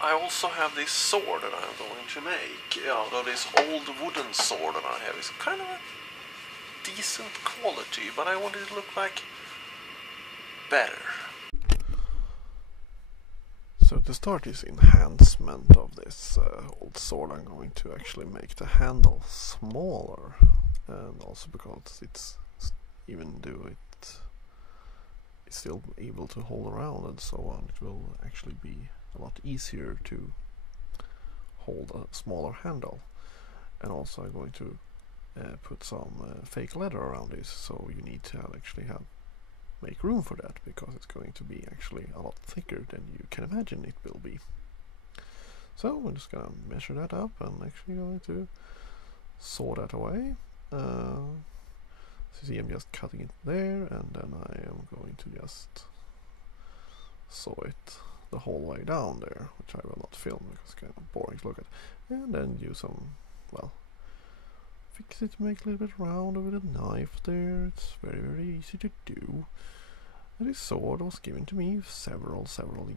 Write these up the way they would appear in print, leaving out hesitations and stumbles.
I also have this sword that I'm going to make out of this old wooden sword that I have. It's kind of a decent quality, but I want it to look like better. So to start this enhancement of this old sword, I'm going to actually make the handle smaller, and also because it's, even though it's still able to hold around and so on, it will actually be a lot easier to hold a smaller handle. And also I'm going to put some fake leather around this, so you need to actually make room for that, because it's going to be actually a lot thicker than you can imagine it will be. So we're just gonna measure that up and actually going to saw that away. So you see I'm just cutting it there, and then I am going to just saw it the whole way down there, which I will not film because it's kind of boring to look at. And then use some, well, fix it to make it a little bit round with a knife there. It's very, very easy to do. And this sword was given to me several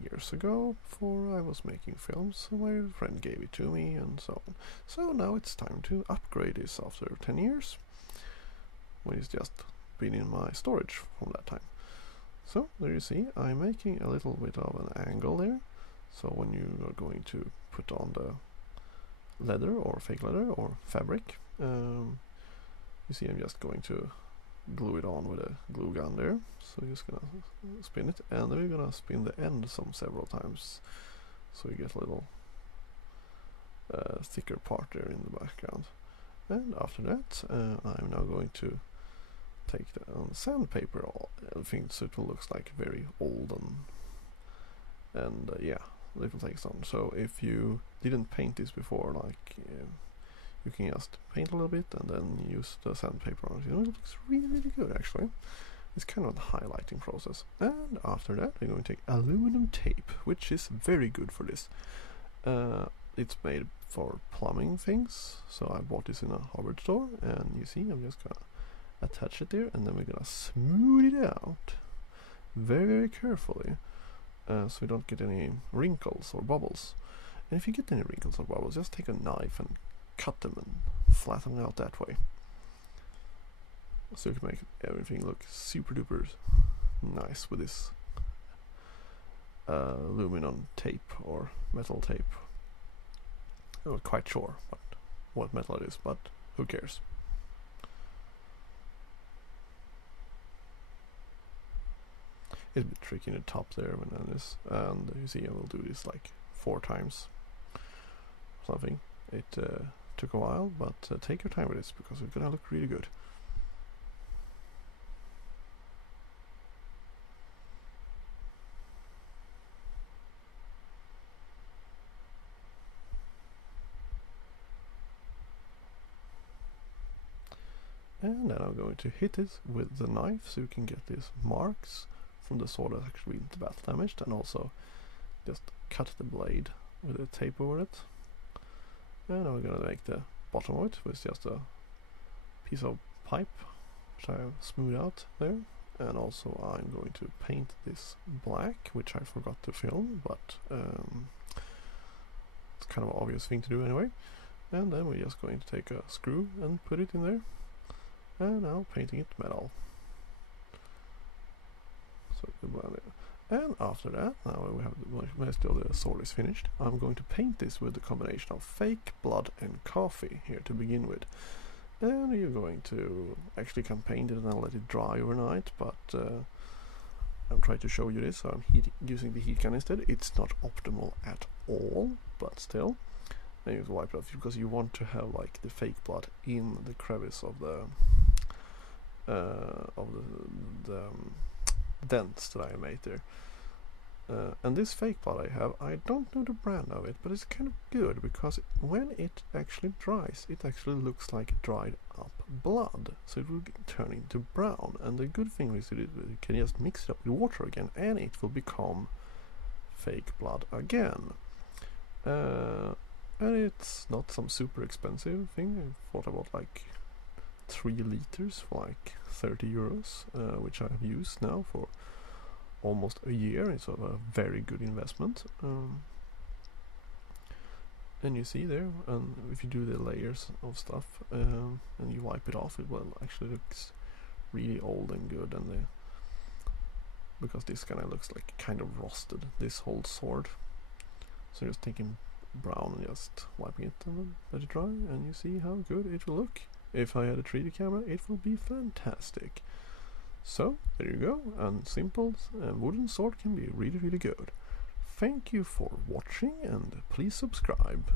years ago before I was making films, and my friend gave it to me and so on. So now it's time to upgrade this after 10 years, when it's just been in my storage from that time. So there you see, I'm making a little bit of an angle there, so when you are going to put on the leather or fake leather or fabric, you see I'm just going to glue it on with a glue gun there. So you're just gonna spin it, and then we're gonna spin the end several times, so you get a little thicker part there in the background. And after that, I'm now going to take the sandpaper everything, so it will look like very old and yeah, little things on. So if you didn't paint this before, like you can just paint a little bit and then use the sandpaper on it. You know, it looks really good actually. It's kind of a highlighting process. And after that we're going to take aluminum tape, which is very good for this. It's made for plumbing things, so I bought this in a hardware store, and you see I'm just gonna attach it there, and then we're gonna smooth it out very carefully, so we don't get any wrinkles or bubbles. And if you get any wrinkles or bubbles, just take a knife and cut them and flatten them out that way, so you can make everything look super duper nice with this aluminum tape or metal tape. I'm not quite sure what metal it is, but who cares. It's a bit tricky in the top there when that is, and you see I will do this like 4 times something. It took a while, but take your time with this because it's gonna look really good. And then I'm going to hit it with the knife so you can get these marks from the sword that's actually been battle damaged, and also just cut the blade with a tape over it. And now we're gonna make the bottom of it with just a piece of pipe, which I have smoothed out there. And also I'm going to paint this black, which I forgot to film, but it's kind of an obvious thing to do anyway. And then we're just going to take a screw and put it in there. And now painting it metal. So and after that, now we have the sword is finished. I'm going to paint this with a combination of fake blood and coffee here to begin with. And you're going to actually can paint it and let it dry overnight, but I'm trying to show you this, so I'm using the heat gun instead. It's not optimal at all, but still. And you have to wipe it off because you want to have like the fake blood in the crevice of the dents that I made there. And this fake blood I have, I don't know the brand of it, but it's kind of good because when it actually dries, it actually looks like dried up blood, so it will turn into brown. And the good thing is that you can just mix it up with water again, and it will become fake blood again. And it's not some super expensive thing. I thought about like 3 liters for like 30 euros, which I have used now for almost a year. It's sort of a very good investment. And you see there, and if you do the layers of stuff and you wipe it off, it will actually looks really old and good, and because this kind of looks like kind of rusted, this whole sword. So just taking brown and just wiping it and then let it dry, and you see how good it will look. If I had a 3D camera, it will be fantastic. So there you go, and simple wooden sword can be really good. Thank you for watching, and please subscribe.